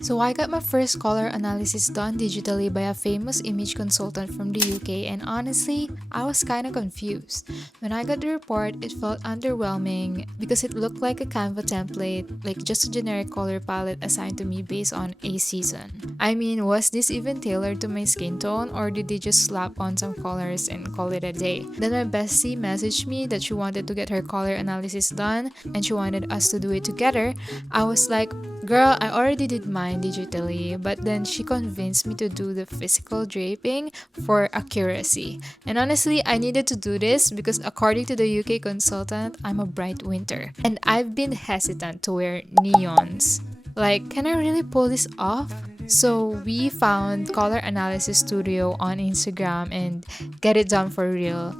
So I got my first color analysis done digitally by a famous image consultant from the UK, and honestly, I was kind of confused. When I got the report, it felt underwhelming because it looked like a Canva template, like just a generic color palette assigned to me based on a season. I mean, was this even tailored to my skin tone, or did they just slap on some colors and call it a day? Then my bestie messaged me that she wanted to get her color analysis done and she wanted us to do it together. I was like, girl, I already did mine digitally, but then she convinced me to do the physical draping for accuracy. And honestly, I needed to do this because according to the UK consultant, I'm a bright winter. And I've been hesitant to wear neons. Like, can I really pull this off? So we found Color Analysis Studio on Instagram and get it done for real.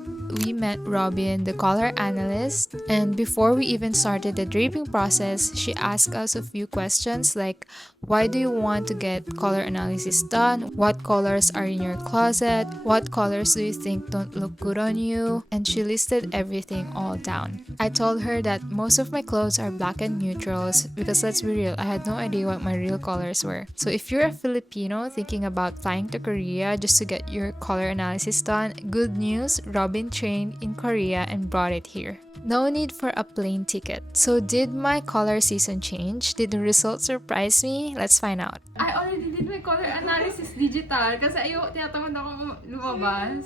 We met Robin, the color analyst, and before we even started the draping process, she asked us a few questions like, why do you want to get color analysis done? What colors are in your closet? What colors do you think don't look good on you? And she listed everything all down. I told her that most of my clothes are black and neutrals because let's be real, I had no idea what my real colors were. So if you're a Filipino thinking about flying to Korea just to get your color analysis done, good news, Robin trained in Korea and brought it here. No need for a plane ticket. So did my color season change? Did the results surprise me? Let's find out. I already did my color analysis digital kasi tinatamad akong lumabas.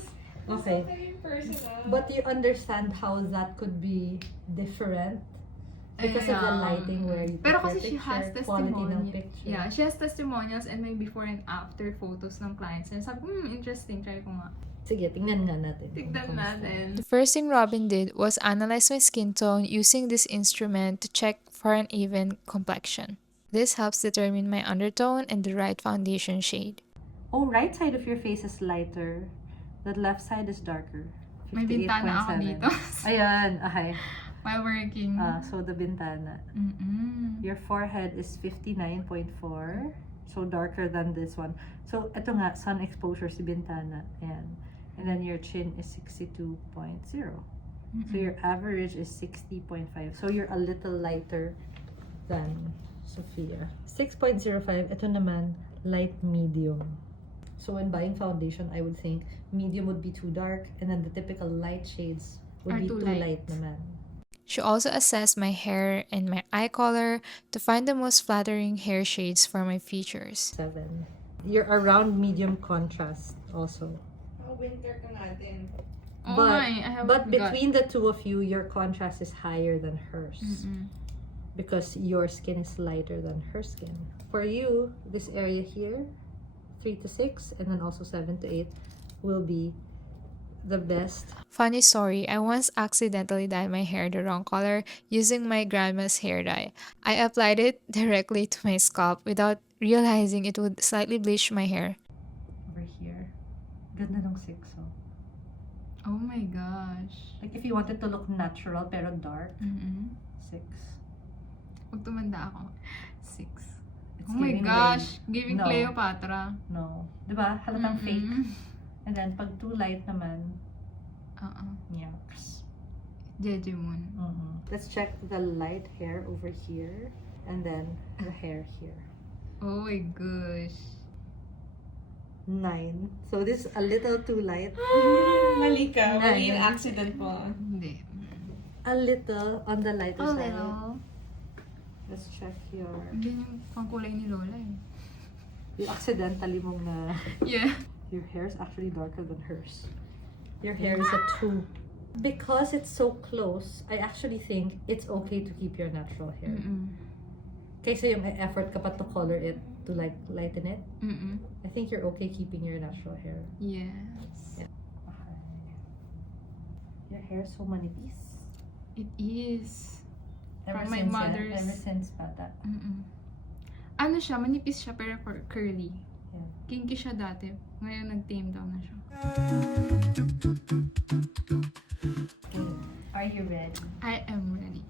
Okay. But you understand how that could be different because of the lighting where you Pero took kasi she your has picture, quality ng testimonials. picture. Yeah, she has testimonials and may before and after photos ng clients. And sabi, interesting, try ko nga. Sige, tingnan nga natin. Tignan natin. The first thing Robin did was analyze my skin tone using this instrument to check for an even complexion. This helps determine my undertone and the right foundation shade. Oh, right side of your face is lighter. The left side is darker. May bintana ako 58.7. dito. Ayan, okay. While working. So the bintana. Your forehead is 59.4. So darker than this one. So ito nga, sun exposure si bintana. Ayan. And then your chin is 62.0. So your average is 60.5. So you're a little lighter than Sophia. 6.05. Ito naman, light medium. So when buying foundation, I would think medium would be too dark, and then the typical light shades would Are be too too light. light naman. She also assessed my hair and my eye color to find the most flattering hair shades for my features. 7. You're around medium contrast also. Winter ka natin. Oh but my, I have but forgot. between the two of you, your contrast is higher than hers because your skin is lighter than her skin. For you, this area here, 3 to 6, and then also 7 to 8, will be the best. Funny story, I once accidentally dyed my hair the wrong color using my grandma's hair dye. I applied it directly to my scalp without realizing it would slightly bleach my hair. Over here. Ganda ng 6, oh. Oh my gosh. Like if you wanted to look natural pero dark, 6. Pag tumanda ako, 6. It's Oh my giving gosh, way. giving No. Cleopatra. No. Diba? Halatang fake. And then pag too light naman, yucks. Jejemon. Let's check the light hair over here and then the hair here. Oh my gosh. 9. So this is a little too light. Mali ka. Mali yung Nine. accident mo. Hindi. A little on the lighter A side. little. Let's check your... Hindi yung pangkulay ni Lola eh. You accidentally mong na... Yeah. Your hair is actually darker than hers. Your hair is a 2. Because it's so close, I actually think it's okay to keep your natural hair. Kaysa yung may effort ka pa to color it, to like lighten it, I think you're okay keeping your natural hair. Yes. Yeah. Your hair is so manipis. It is. Ever From my since mother's- yan, ever since bata. Ano siya, manipis siya pero curly. Yeah. Kinky siya dati. Ngayon nag-tame down na siya. Okay. Are you ready? I am ready.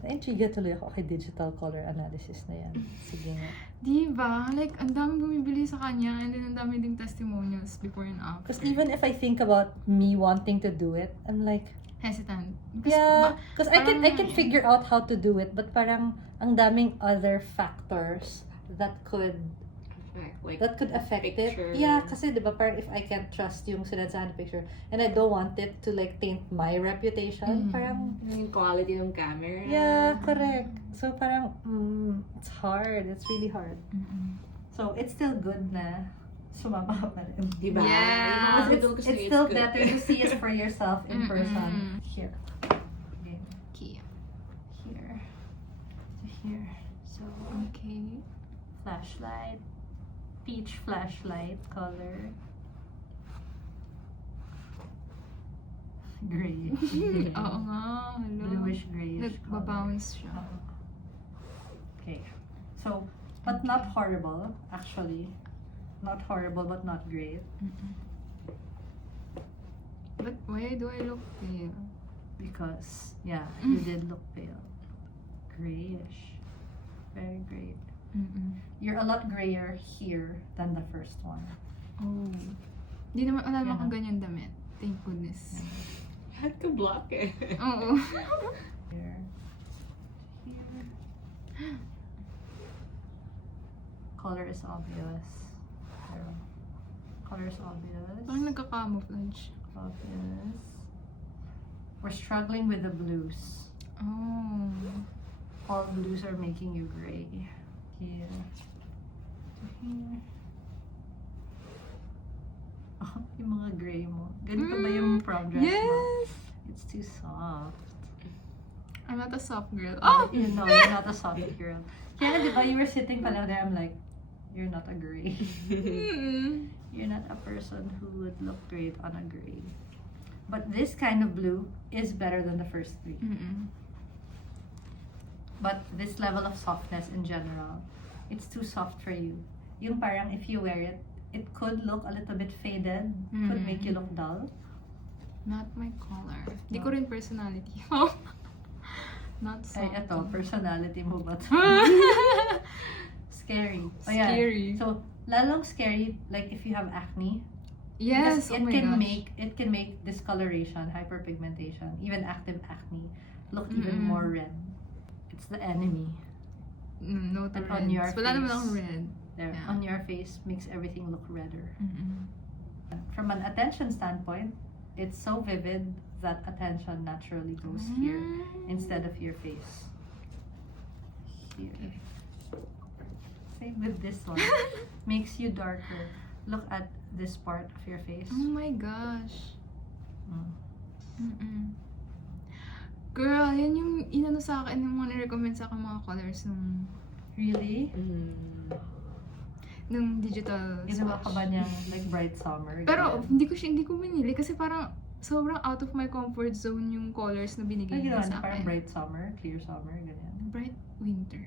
Na-intriga tuloy ako kay digital color analysis na yan. Sige nga. Diba? Like, ang dami bumibili sa kanya and then ang dami ding testimonials before and after. Because even if I think about me wanting to do it, I'm like, Hesitant. yeah, because I can parang- figure out how to do it, but parang ang daming other factors that could Like, affect picture. it. Yeah, kasi diba parang if I can't trust yung sinadsahan picture and I don't want it to like taint my reputation, parang yung quality ng camera. yeah, correct. So parang it's hard. It's really hard. So it's still good na sumama ka pa rin. Diba? Yeah. Yung mga It's, video kasi it's still good. better to see it for yourself in person. Here. Okay. Okay. Here. To here. So Okay. flashlight. Peach flashlight color. Gray. Oo nga. Hello. Bluish grayish color. Nagbabounce siya. Okay. So, but not horrible, actually. Not horrible, but not great. But why do I look pale? Because, yeah, you did look pale. Grayish. Very great. You're a lot grayer here than the first one. Oh. Di naman, wala naman Yeah. akong ganyan damit. Thank goodness. Had to block eh. Oo. Here. Here. Color is obvious. Pero, color is obvious. Parang nagka-camouflage. Obvious. We're struggling with the blues. Oh. All blues are making you gray. Here. To here. Oh, yung mga gray mo. Ganito ba yung prom dress mo? Yes! It's too soft. I'm not a soft girl. Oh! You know, you're not a soft girl. Kaya di ba, you were sitting pala there, I'm like, you're not a gray. You're not a person who would look great on a gray. But this kind of blue is better than the first three. But this level of softness in general, it's too soft for you. Yung parang if you wear it, it could look a little bit faded, could make you look dull. Not my color. Di No. ko rin personality. Not soft. Ay, eto, personality mo ba to? Scary. Oh, yeah. Scary. So, lalong scary, like if you have acne, Yes, because oh my gosh. it can make discoloration, hyperpigmentation, even active acne look even more red. It's the enemy. No to And reds. on your Wala naman face. akong red. There, Yeah. on your face makes everything look redder. From an attention standpoint, it's so vivid that attention naturally goes here instead of your face. Here. Same with this one. Makes you darker. Look at this part of your face. Oh my gosh. Mm. Girl, yan yung inano sa akin, yung mga recommend sa akin mga colors nung Really? digital Ginawa ka swatch. ba niyang like bright summer? Pero ganyan? hindi ko binili kasi parang sobrang out of my comfort zone yung colors na binigay Ay, niya ginawa sa niya parang akin. bright summer, clear summer, ganyan. Bright winter.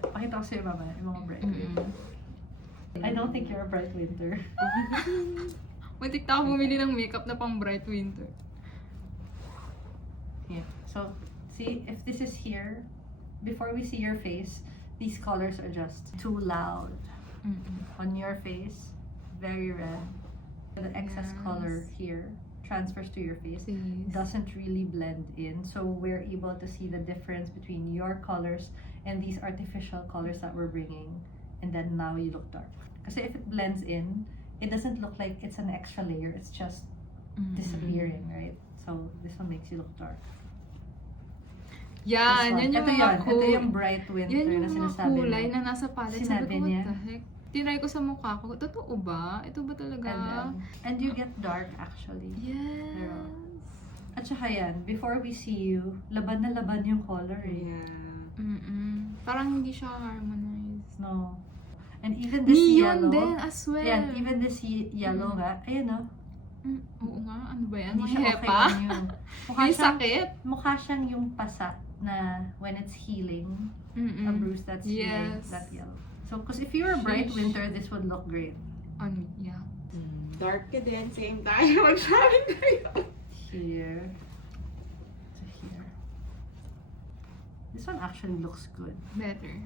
Pakita ko sa'yo mamaya, yung mga bright winter. I don't think you're a bright winter. Muntik na ako bumili ng makeup na pang bright winter. Yeah. So, see, if this is here, before we see your face, these colors are just too loud. On your face, very red. The excess Yes. color here transfers to your face. Please. Doesn't really blend in. So we're able to see the difference between your colors and these artificial colors that we're bringing. And then now you look dark. Kasi if it blends in, it doesn't look like it's an extra layer. It's just disappearing, right? So this one makes you look dark. Yan, This one. yan yung Ito mga yun. Ito yung bright winter yan yung na mga sinasabi kulay mo. na nasa palette. Sinabi Sabi ko, niya. what the heck? Tinry ko sa mukha ko. Totoo ba? Ito ba talaga? And you get dark actually. Yes. At saka yan, before we see you, laban na laban yung color eh. Parang hindi siya harmonized. No. And even this Neon yellow. din as well. Yan, even this yellow nga. Ayun o. Oo nga, ano ba yan? Hindi Mga siya okay hepa? on you. May sakit? Mukha siyang yung pasa na when it's healing, a bruise that's healing, Yes. that yellow. So, because if you're a bright Sheesh. winter, this would look great. Yeah. Dark ka din, same time. Mag-sharing tayo. Here. To here. This one actually looks good. Better.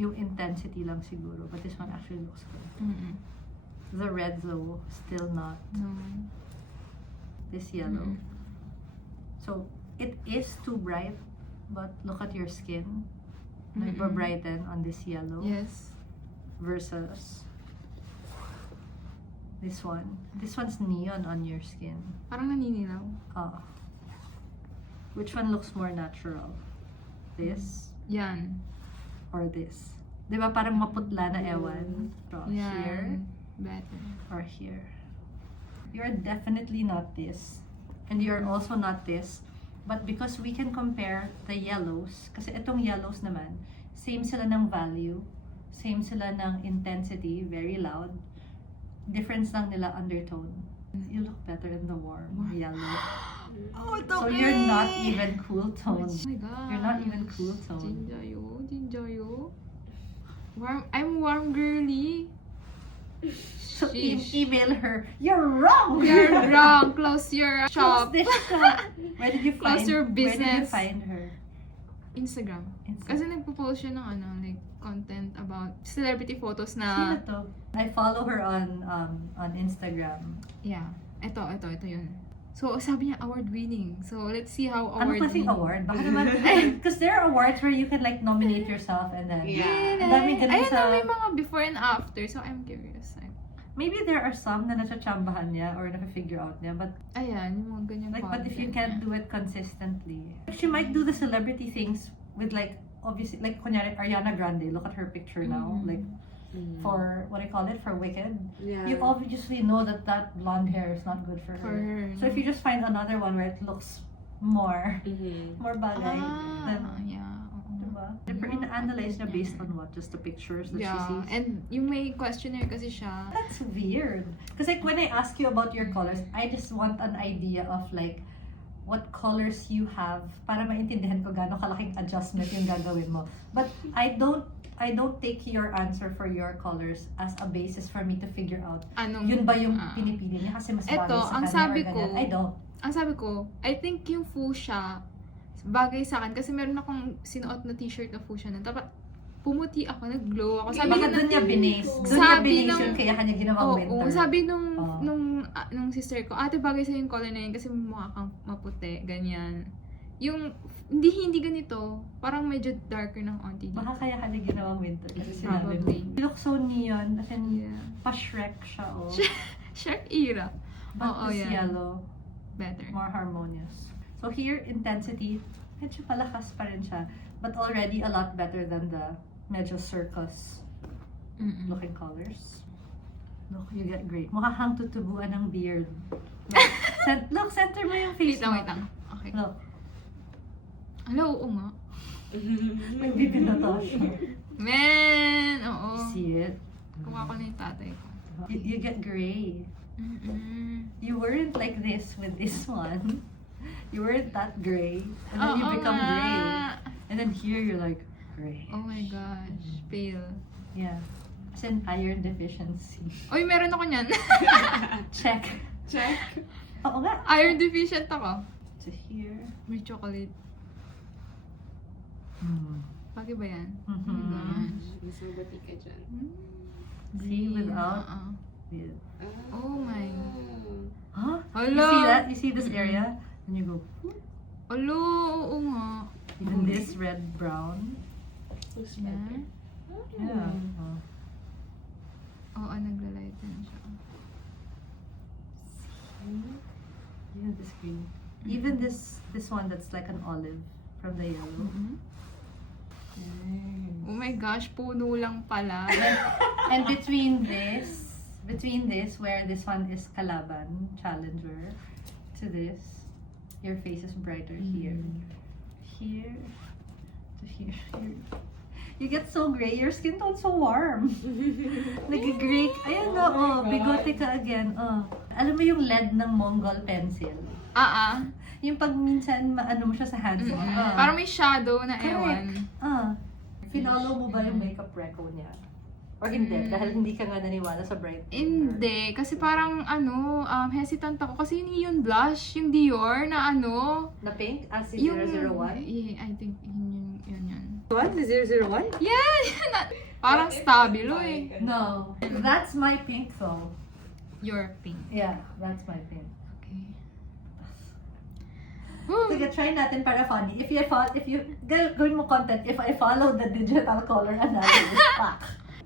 Yung intensity lang siguro, but this one actually looks good. The red though, still not. No. This yellow. So, it is too bright, but look at your skin. nagpa-brighten on this yellow Yes. versus this one. This one's neon on your skin. Parang naninilaw. Which one looks more natural? This Yan. or this? Di ba parang maputla na ewan? So, here Yan. Better. or here. You're definitely not this. And you're also not this. But because we can compare the yellows, kasi itong yellows naman, same sila ng value, same sila ng intensity, very loud. Difference lang nila undertone. You look better in the warm yellow. Oh, it's So you're not even cool tone. Oh my God. You're not even cool tone. Jinjayo. Jinjayo. Warm. I'm warm girly. So Sheesh. email her, you're wrong! You're wrong. Close your Close shop. this shop. Where did you find Close your Where did you business. find her? Instagram. Instagram. Kasi nagpo-post siya ng like content about celebrity photos Sino na to? I follow her on Instagram. yeah. Ito yun. So, sabi niya award-winning. So, let's see how Ano award-winning. klaseng award? Baka naman, because there are awards where you can like nominate yourself and then Yeah. ang daming ganun Ayun sa... na, may mga before and after. So, I'm curious. Maybe there are some na nachachambahan niya or na-figure out niya, but Ayan, yung mga ganyan like, but if you content can't niya. do it consistently, she might do the celebrity things with like, obviously, like, kunyari, Ariana Grande, look at her picture now, Mhm. like, for, what do you call it, for Wicked. Yeah. You obviously know that that blonde hair is not good for For her. her. So if you just find another one where it looks more bagay, then, yeah. oo. diba? Pero ina-analyze niya based on what? Just the pictures that she Yeah, sees? and yung may questionnaire kasi siya. That's weird. Because like when I ask you about your colors, I just want an idea of like what colors you have para maintindihan ko gaano kalaking adjustment yung gagawin mo. But I don't take your answer for your colors as a basis for me to figure out Anong, yun ba yung ah. pinipili niya kasi mas bagay Eto, sa ang kanya sabi or ganyan. ko- I don't. Ang sabi ko, I think yung fuchsia, bagay sa akin. Kasi meron akong sinuot na t-shirt na fuchsia na. Dapat, pumuti ako, nag-glow ako. Sabi Baka niya doon niya binase. Doon niya Sabi binase ng- yun kaya kanya ginawang Oo, winter. sabi nung, Oo. nung sister ko, ate bagay sa yung color na yun kasi mukha kang maputi, ganyan. Yung, hindi ganito, parang medyo darker ng onti. Baka kaya kanya ginawang winter kasi sinabi mo. Probably. You look so neon. As in, Yeah. pa-Shrek siya, oh. Shark era. But Oo, this yan. yellow, Better. more harmonious. So here, intensity, medyo palakas pa rin siya. But already a lot better than the medyo circus Mm-mm. looking colors. Look, you get great. Mukha kang tutubuan ng beard. Look, center mo yung face Wait lang, mo. wait lang. Okay. Look, Hello, oo nga. nagbibinoto siya. Man! Oo. See it? Kuha ko na yung tatay ko. You get gray. Mm-mm. You weren't like this with this one. You weren't that gray. And then you Oo become nga. gray. And then here you're like gray. Oh my gosh. Pale. Yeah. As in iron deficiency. Uy, meron ako niyan. Check. Check. Oo nga. Iron deficient ako. To here. May chocolate. Bagay ba yan? Oh my Mhm. gosh. Mas mabati ka dyan. See, without Uh-uh. with. Oh my. Huh? Hello. You see that? You see this area? And you go, Alo, oo nga. even this red brown. Who's Yan. Yeah. Oh. Oo, naglalighten siya. Yeah, this green. Even this one that's like an olive from the yellow. Oh my gosh, puno lang pala. And between this where this one is Kalaban, Challenger, to this, your face is brighter here. Here to here. You get so gray, your skin tone's so warm. Nag-gray. Ayan na, oh, bigote ka again. Oh. Alam mo yung lead ng Mongol pencil? Yung pag minsan maano mo siya sa hands mo. Ah. Parang may shadow na Correct. ewan. Finollow mo ba yung makeup reco niya? Or hindi? Dahil hindi ka nga naniwala sa bright winter. Hindi, kasi parang hesitant ako. Kasi yung neon blush, yung Dior na Na pink? As in yung 001? Yeah, I think yun. What? The 001? Yeah, parang stabilo eh. No. That's my pink though. Your pink. Yeah, that's my pink. Okay. Sige, try natin para funny. If you gawin mo content, if I follow the digital color analysis pack.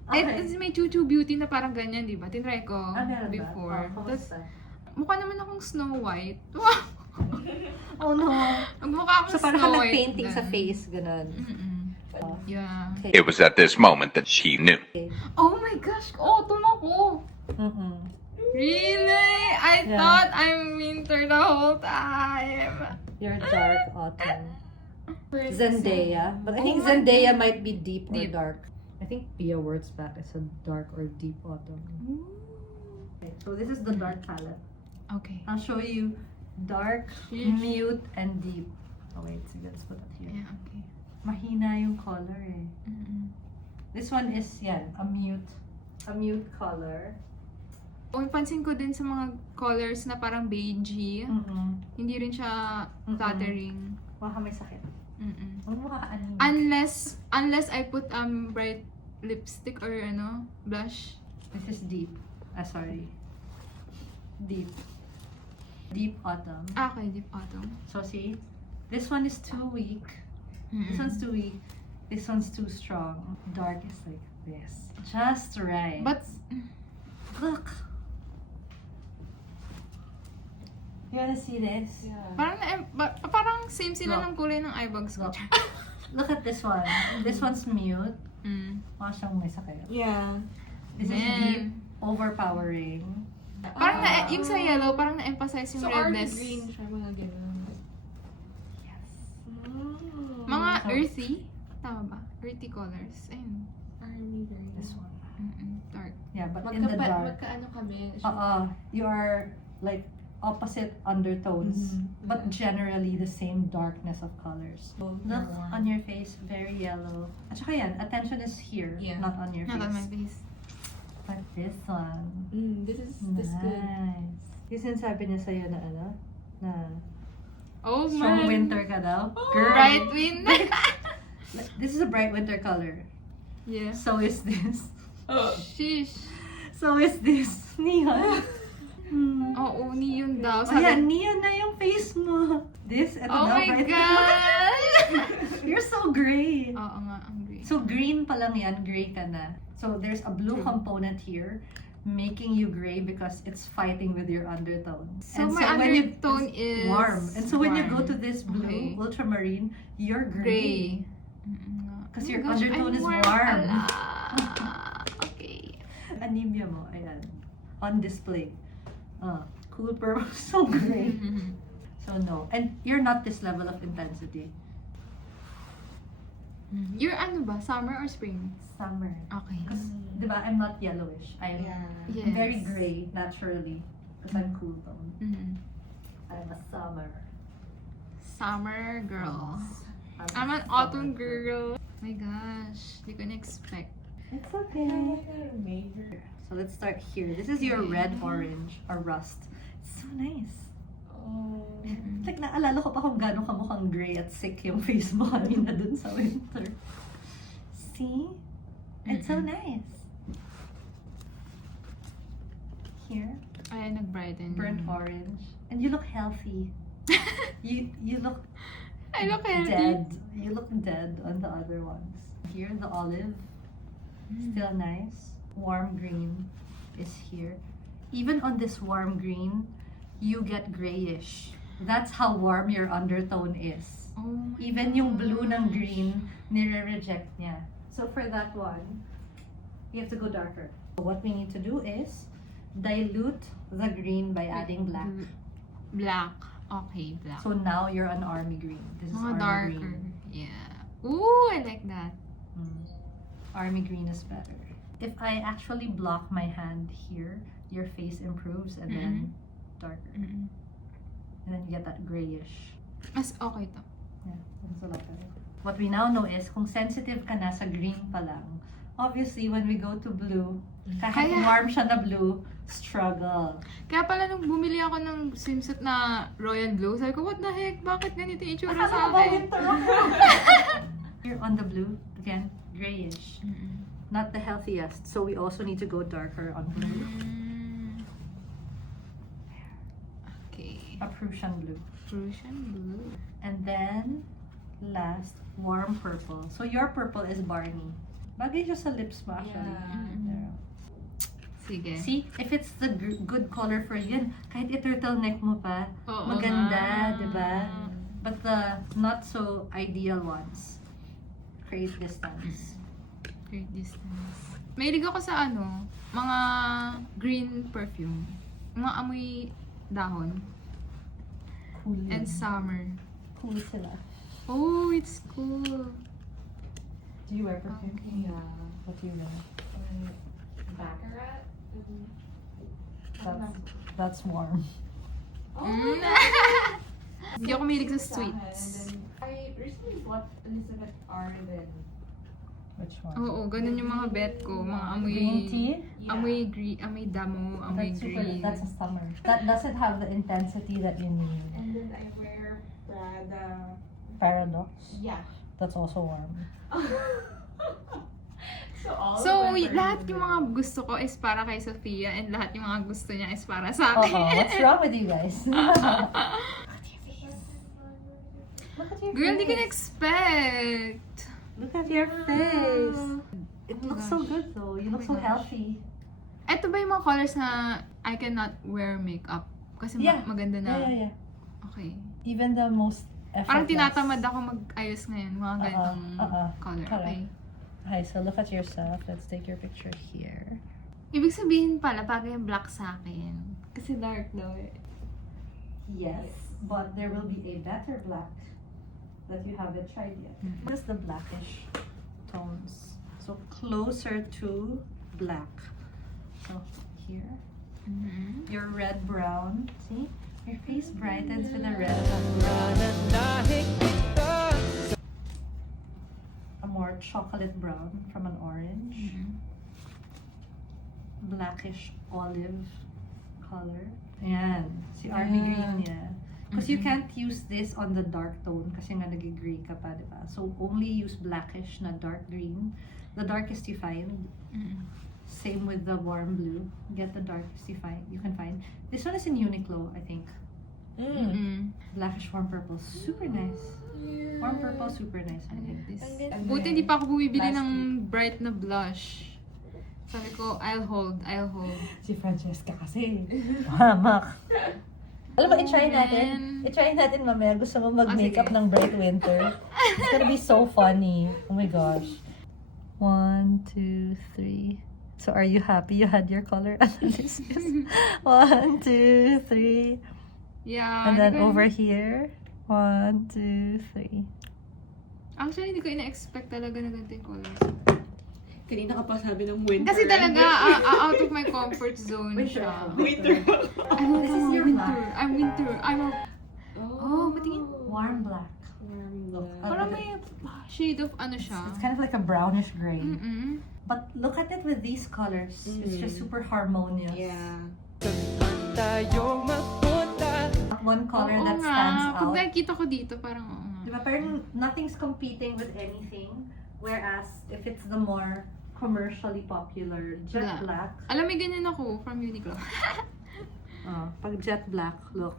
Okay. Tapos may Chuchu Beauty na parang ganyan, di ba? Tinry ko Meron ba? before. Oh, Tapos, kamusta? mukha naman akong Snow White. Wow! Oh no. Mukha akong So parang Snow ka White. nag-painting sa face, ganun. Oh, Yeah. okay. It was at this moment that she knew. Oh my gosh! Autumn ako! Mm-mm. Really? I Yeah. thought I'm winter the whole time. You're dark autumn. First, Zendaya. But I think Oh my Zendaya might be deep or Deep. dark. I think Pia Wurtzbach is a dark or deep autumn. Okay, so this is the dark palette. Okay. I'll show you dark, Sheesh. mute, and deep. Oh wait, sige, let's put that here. Yeah, okay. Mahina yung color eh. Mm-mm. This one is, yan, a mute color. Oh, pansin ko din sa mga colors na parang beigey. Mm-mm. Hindi rin siya flattering. Baka may sakit. Mm-mm. Huwag mo kaanin. Unless I put bright lipstick or blush. This is deep. Sorry. Deep. Deep autumn. Okay, deep autumn. So see, this one is too weak. This one's too weak. This one's too strong. Dark is like this. Just right. But look. You wanna see this? Yeah. parang same sila Look. ng kulay ng eye bags ko. Look. Look at this one. This one's mute. Mm. Mukha siyang may sakit. Yeah. This is Man. deep, overpowering. Parang yung sa yellow, parang na-emphasize yung So, army redness. green siya, mga ganun. Yes. Mga So- earthy. Tama ba? Earthy colors. Ayun. Army green. This one. Dark. Yeah, but in the dark. Magkaano kami? You are like opposite undertones, but generally the same darkness of colors. Look on your face, very yellow. At saka yan, attention is here, Yeah. not on your Not on my face. face. But this one, This is good. nice. Yung sinasabi niya sa'yo na ano, na Oh strong man. winter ka daw. Girl, Bright wind. this is a bright winter color. Yeah. So is this. Sheesh. So is this. Neon. Oo, neon daw. Oh yeah, neon na yung face mo. This, eto Oh daw, my bright- God! You're so gray. Oo nga, ang green. So green pa lang yan, gray ka na. So there's a blue True. component here, making you gray because it's fighting with your undertones. So my when you- undertone it's is warm. And so when you go warm. to this blue, Okay. ultramarine, you're Gray. gray. Kasi your undertone is warm. Okay. Anemia mo, ayan. On display. Cool purple, so gray. So no. And you're not this level of intensity. You're ano ba? Summer or spring? Summer. Okay. Because, di ba, I'm not yellowish. I'm Yes. very gray, naturally. Because I'm cool tone. Mhm. I'm a summer. Summer girl. a I'm an summer autumn girl. My gosh, di ko na-expect. It's okay. Major. So let's start here. This is your red orange or rust. It's so nice. Oh. Like, naalala ko pa kung gano'n ka mukhang gray at sick yung face mo kanina dun sa winter. See? It's so nice. Here, Ay, nag-brighten. burnt orange. And you look healthy. You look I look healthy. dead. You look dead on the other ones. Here, the olive. Still nice. Warm green is here. Even on this warm green, you get grayish. That's how warm your undertone is. Oh my Even yung blue ng gosh. green, nire-reject niya. So for that one, you have to go darker. What we need to do is dilute the green by adding black. Black. Okay, black. So now you're an army green. This is Mga army darker. green. Yeah. Ooh, I like that. Army green is better. If I actually block my hand here, your face improves and then darker. Mm-mm. And then you get that grayish. Mas okay to. Yeah, that's a lot better. What we now know is, kung sensitive ka na sa green pa lang, obviously when we go to blue, kahit Kaya- warm siya na blue, struggle. Kaya pala nung bumili ako ng swimsuit na royal blue, sabi ko, what the heck? Bakit ganito yung itsura sa akin? Here on the blue, again, grayish. Not the healthiest, so we also need to go darker on blue. Okay. A Prussian blue. Prussian blue. And then, last, warm purple. So your purple is Barney. Bagay siya sa lips mo actually. There. Sige. See, if it's the good color for you, kahit i-turtleneck mo pa, Oo maganda, nga. diba? But the not so ideal ones create distance. Great distance. Mahilig ako sa mga green perfume. Mga amoy dahon. Cool. And summer. Cool sila. Oh, it's cool. Do you wear perfume? Okay. Yeah. What do you wear? Baccarat. That's warm. Mm. Hindi ako mahilig sa And sweets. then, I recently bought Elizabeth Arden. Which one? Oo, ganun yung mga bet ko. Mga amoy... Green tea? Yeah. Amoy green, amoy damo, amoy That's super, green. that's a summer. That doesn't have the intensity that you need. And then I wear Prada. Paradox. Yeah. That's also warm. So all So, of my lahat friends yung wear- mga gusto ko is para kay Sophia and lahat yung mga gusto niya is para sa Oh, akin. what's wrong with you guys? Look at your Girl, di ko face. na-expect. Look at your face. It Oh my looks so gosh. good though. You look Oh so my gosh. healthy. Ito ba yung mga colors na I cannot wear makeup? Kasi Yeah. maganda na. Yeah. Okay. Even the most effortless. Parang tinatamad ako mag-ayos ngayon. Mga ganitong color. Correct. Okay. Hi, so look at yourself. Let's take your picture here. Ibig sabihin pala, bagay yung black sa akin. Kasi dark daw eh. Yes, but there will be a better black that you haven't tried yet. Mhm. What is the blackish tones? So closer to black. So here, Mhm. your red brown. See, your face brightens with a red. A more chocolate brown from an orange. Mhm. Blackish olive color. Ayan, si Army green niya. Because you Mhm. can't use this on the dark tone kasi nga nag-gray ka pa, diba? So, only use blackish na dark green. The darkest you find. Mhm. Same with the warm blue. Get the darkest you can find. This one is in Uniqlo, I think. Mhm. Blackish warm purple. Super nice. Warm purple, super nice. I like this. Ang ganda. Buti hindi pa ako bumibili Last ng bright na blush. Sabi ko, I'll hold. Si Francesca kasi. Hamak. Alam mo, Oh, i-try natin. man. I-try natin mamaya. Gusto mo mag-makeup sige. ng bright winter. It's gonna be so funny. Oh my gosh. 1, 2, 3. So are you happy you had your color analysis? 1, 2, 3. Yeah. And then hindi ko- over here. 1, 2, 3. Actually, hindi ko ina-expect talaga na ganito yung colors. Kanina ka pa sabi ng winter. Kasi talaga, out of my comfort zone siya. Winter. This is your black. I'm winter. Oh, patingin. Warm black. Warm Look, black. Parang may shade of ano siya. It's kind of like a brownish gray. Mm-mm. But look at it with these colors. It's just super harmonious. Yeah. One color Oo that nga. stands Pag out. nakikita ko dito, parang oo nga. Diba, parang nothing's competing with anything. Whereas, if it's the more commercially popular jet Yeah. black, Alam, may ganyan ako from Uniqlo. pag jet black, look,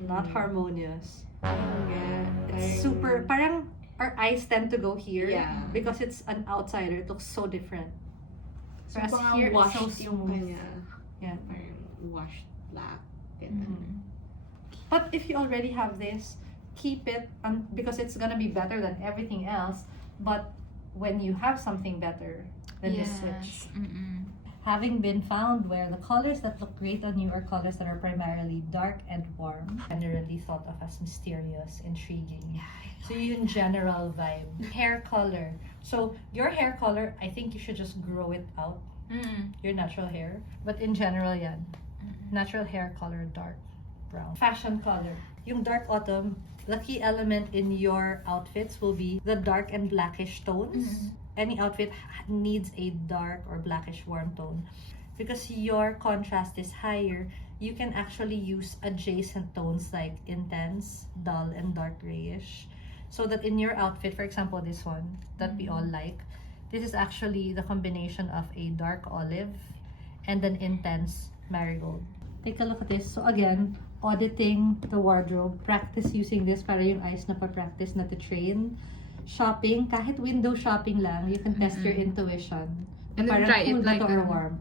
not harmonious. Yeah. It's super, parang our eyes tend to go here Yeah. because it's an outsider. It looks so different. So, Whereas baka here, it's so washed yung smooth. kanya. Yeah. Parang washed black. Ganun. Mhm. But if you already have this, keep it because it's gonna be better than everything else. But when you have something better, then just switch. Mm-mm. Having been found where the colors that look great on you are colors that are primarily dark and warm, generally thought of as mysterious, intriguing. So yung general vibe. Hair color. So your hair color, I think you should just grow it out, Mm-mm. your natural hair. But in general yan, natural hair color, dark brown. Fashion color. Yung dark autumn, the key element in your outfits will be the dark and blackish tones. Mhm. Any outfit needs a dark or blackish warm tone. Because your contrast is higher, you can actually use adjacent tones like intense, dull, and dark grayish. So that in your outfit, for example, this one that we all like, this is actually the combination of a dark olive and an intense marigold. Take a look at this. So again, auditing the wardrobe, practice using this para yung eyes na pa-practice na to train. Shopping, kahit window shopping lang, you can test your intuition. And then Parang try it cool ba like to or ano. warm.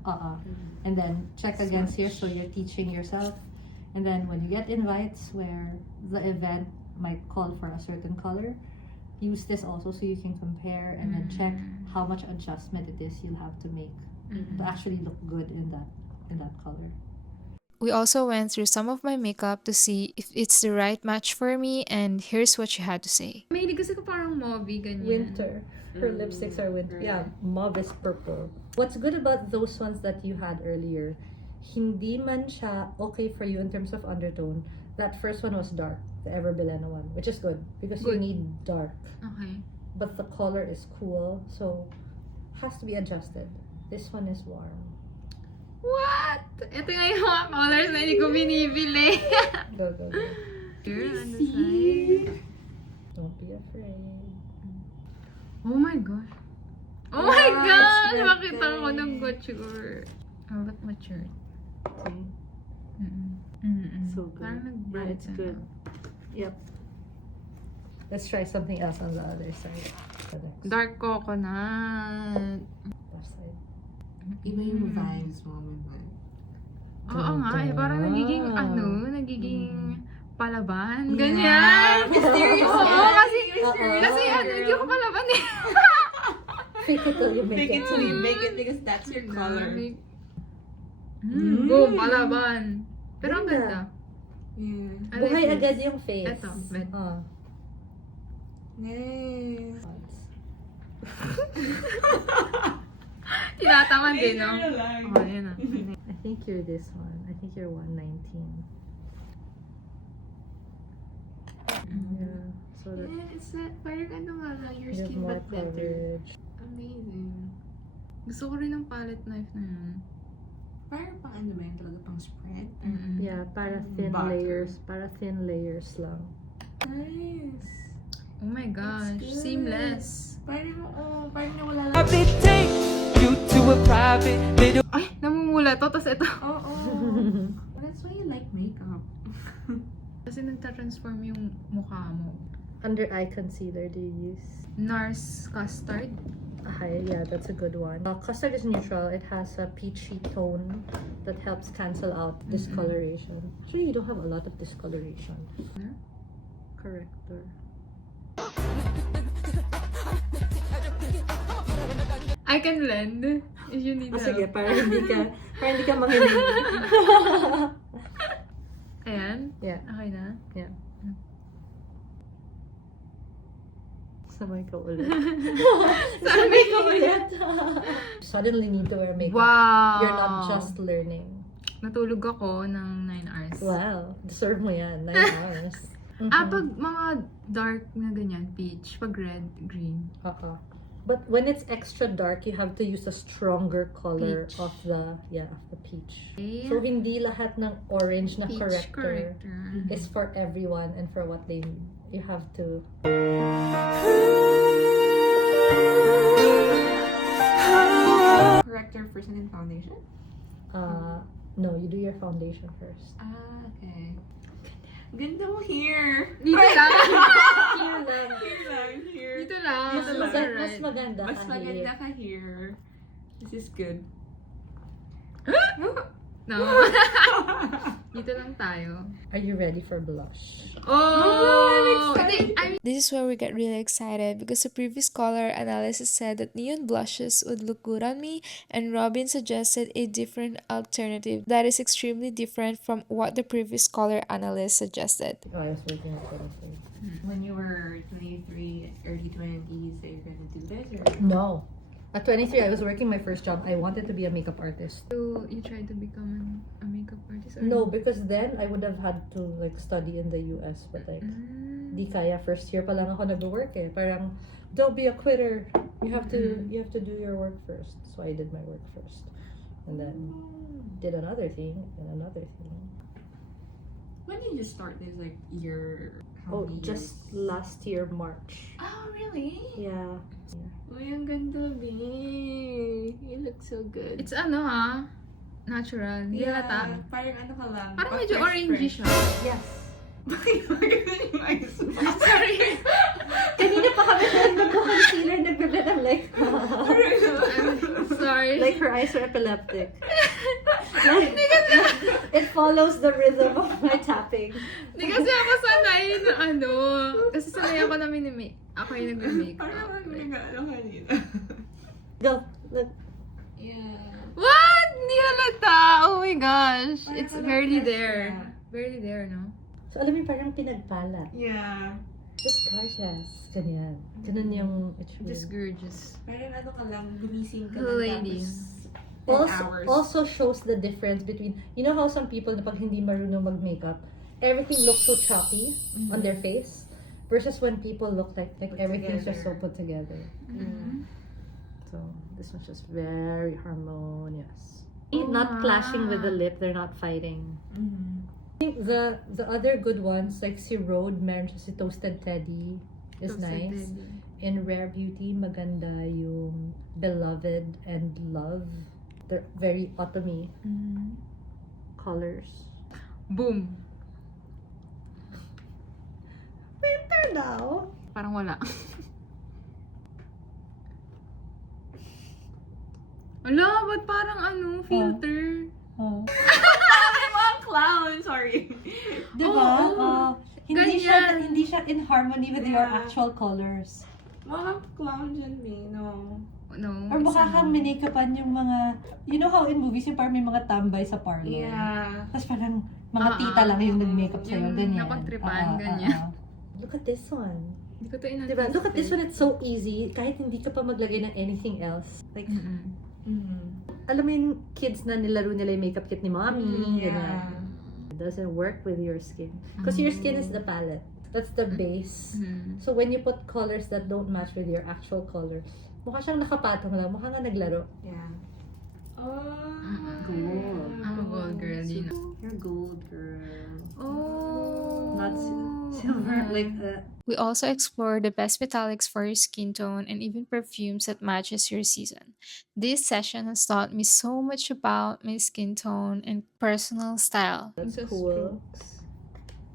And then check against here, so you're teaching yourself. And then when you get invites where the event might call for a certain color, use this also so you can compare and then check how much adjustment it is you'll have to make to actually look good in that color. We also went through some of my makeup to see if it's the right match for me, and here's what she had to say. Mahilig kasi ko parang mauve, ganyan. Winter. Her lipsticks are winter. Yeah, mauve is purple. What's good about those ones that you had earlier, hindi man siya okay for you in terms of undertone. That first one was dark, the Ever Bilena one, which is good because you Good. need dark. Okay. But the color is cool, so has to be adjusted. This one is warm. What? Ito nga yung mga colors na hindi ko binibili. Go, go, go. Here on the side. Don't be afraid. Oh my gosh. Oh my Wow, gosh! it's Makita ko birthday. ng couture. Oh, but mature. See? So good. Parang Yeah, it's good. Yep. Let's try something else on the other side. Dark coconut. That side. Iba yung vibes mo, man. Oo nga, eh, parang nagiging, Ah. nagiging palaban. Yeah. Ganyan. Mysterious. Oo, Yeah. kasi, Oo. kasi hindi ako palaban eh. Fake it till you make Make it. it till you make it because that's your color. Boom, palaban. Pero ang Ganda. ganda. Yeah. I like Buhay this. agad yung face. Eto, bet. Nice. Tinataman din, no? Later lang. Oh, yun na. I think you're this one. I think you're 119. Yeah. So that Yeah, it's that, parang ano nga lang, your you have skin more but better. coverage. Amazing. Gusto ko rin ng palette knife na yun. Parang pang ano ba yun talaga, pang spread? Yeah, para thin Butter. layers. Para thin layers lang. Nice. Oh my gosh, good. seamless. Parang nawala lang. Ay, namumula to, tapos ito. Oo. That's why you like makeup. Kasi nagta-transform yung mukha mo. Under eye concealer do you use? NARS Custard. Yeah, that's a good one. Custard is neutral. It has a peachy tone that helps cancel out discoloration. Actually, you don't have a lot of discoloration. Huh? Corrector. I can blend if you need help. Sige, para hindi ka manginig. Ayan. Yeah. Okay na. Yeah. Sabay ka ulit. Sabay ka ulit. Suddenly need to wear makeup. Wow! You're not just learning. Natulog ako ng 9 hours. Wow. Deserve mo yan. 9 hours. Pag mga dark na ganyan, peach. Pag red, green. But when it's extra dark, you have to use a stronger color Peach. of the peach. Okay. So hindi lahat ng orange na Peach corrector corrector. is for everyone and for what they need. You have to Corrector first and then foundation? no, you do your foundation first. Okay. Ganda mo here. Dito lang. Here lang. Here lang, here. Dito lang. Mas, Dito lang. mas maganda Mas ka maganda here. ka here. This is good. No. Dito lang tayo. Are you ready for blush? Oh! I'm excited. This is where we get really excited because the previous color analysis said that neon blushes would look good on me, and Robin suggested a different alternative that is extremely different from what the previous color analyst suggested. Oh, I was working at 23. When you were 23, early 20s, that you're gonna do this? Or? No. At 23, I was working my first job. I wanted to be a makeup artist. So, you tried to become a makeup artist? Or No, because then I would have had to like study in the US, but like di kaya, first year pa lang ako nag-work eh. Parang don't be a quitter. You have to do your work first. So I did my work first. And then did another thing and another thing. When did you start this, like, year? Oh, just last year March. Oh, really? Yeah. Uy, ang ganda, B. You look so good. It's ano ha? natural. Hindi halata. Parang ano ka lang. Parang medyo orangey siya. Yes. Bakit ganun yung eyes mo? Sorry. Kanina pa kami nagko-concealer, nagbe-blend. I'm like, I'm sorry. like her eyes are epileptic. Like, it follows the rhythm of my tapping. Hindi kasi ako sanay na ano. Kasi sanay ako na ako yung nagme-makeup. Parang ano nag-ano kanina. Go. Look. Yeah. What? Hindi halata. Oh my gosh. Parang It's halata barely siya. there. Barely there, no? So, alam mo, parang pinagpala. Yeah. Just gorgeous. Ganyan. Ganun yung itsura. Just gorgeous. Parang ano ka lang, gumising ka Hello, lang lady. tapos 10 Also, hours. also shows the difference between, you know how some people na pag hindi marunong mag-makeup, everything looks so choppy on their face versus when people look like Put everything's just so together. put together. So, this one's just very harmonious. Not clashing with the lip, they're not fighting. I think the other good ones, like si Rhode, meron siya si Toasted Teddy, is nice. In Rare Beauty, maganda yung Beloved and Love. They're very autumny colors. Boom. Winter now. Parang wala. Wala, ba't parang ano, filter? Oh. Mga clown, sorry. Diba? Oo. Hindi Ganyan. siya in harmony with your Yeah. actual colors. Mga clown dyan, May, no. No. Or baka kang minakapan yung mga, you know how in movies yung parang may mga tambay sa parlor? Yeah. Tapos parang mga tita lang yung nag-makeup sa'yo, Yung ganyan. napagtripan, ganyan. Look at this one. Hindi ko to in-anticipate. Diba? Look at this one, it's so easy. Kahit hindi ka pa maglagay ng anything else. Like, alam mo yung kids na nilaro nila yung makeup kit ni mommy. Yeah. Ganyan. It doesn't work with your skin. Because your skin is the palette. That's the base. So when you put colors that don't match with your actual color, mukha siyang nakapatong lang. Mukha nga naglaro. Yeah. Oh. Gold. I'm a gold girl, Dina. You're gold, girl. Oh. Not silver. Like, We also explore the best metallics for your skin tone and even perfumes that matches your season. This session has taught me so much about my skin tone and personal style. that's So cool.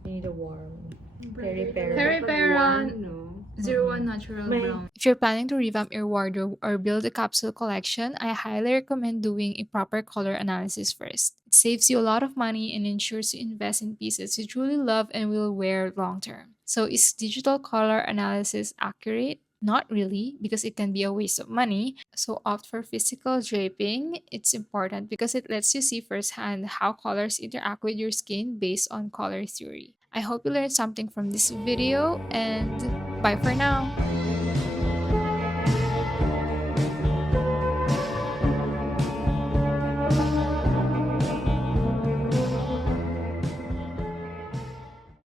You need a warm. Peri Peri. Peri Peri. No. 01 Natural May- Brown. If you're planning to revamp your wardrobe or build a capsule collection, I highly recommend doing a proper color analysis first. It saves you a lot of money and ensures you invest in pieces you truly love and will wear long term. So, is digital color analysis accurate? Not really, because it can be a waste of money. So, opt for physical draping. It's important because it lets you see firsthand how colors interact with your skin based on color theory. I hope you learned something from this video, and bye for now.